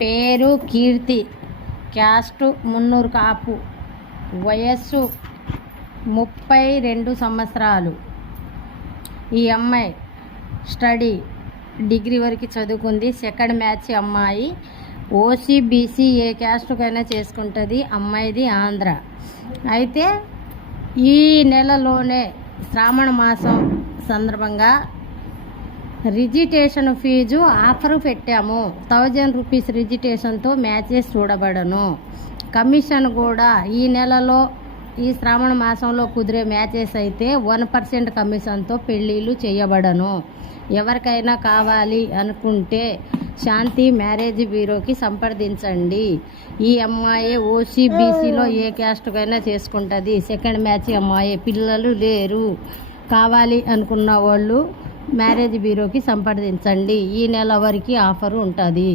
పేరు కీర్తి, క్యాస్ట్ మున్నూరు కాపు, వయస్సు 32 సంవత్సరాలు. ఈ అమ్మాయి స్టడీ డిగ్రీ వరకు చదువుకుంది. సెకండ్ మ్యాచ్ అమ్మాయి. ఓసీ బీసీ ఏ క్యాస్ట్కైనా చేసుకుంటుంది. అమ్మాయిది ఆంధ్ర. అయితే ఈ నెలలోనే శ్రావణ మాసం సందర్భంగా రిజిస్ట్రేషన్ ఫీజు ఆఫర్ పెట్టాము. 1000 రూపీస్ రిజిస్ట్రేషన్తో మ్యాచెస్ చూడబడను. కమిషన్ కూడా ఈ నెలలో ఈ శ్రావణ మాసంలో కుదిరే మ్యాచెస్ అయితే 1% కమిషన్తో పెళ్ళిళ్ళు చేయబడను. ఎవరికైనా కావాలి అనుకుంటే శాంతి మ్యారేజ్ బ్యూరోకి సంప్రదించండి. ఈ అమ్మాయి ఓసీ బీసీలో ఏ క్యాస్ట్కైనా చేసుకుంటుంది. సెకండ్ మ్యాచ్ అమ్మాయి. పిల్లలు లేరు. కావాలి అనుకున్న వాళ్ళు మ్యారేజ్ బ్యూరోకి సంప్రదించండి. ఈ నెల వరకు ఆఫర్ ఉంటుంది.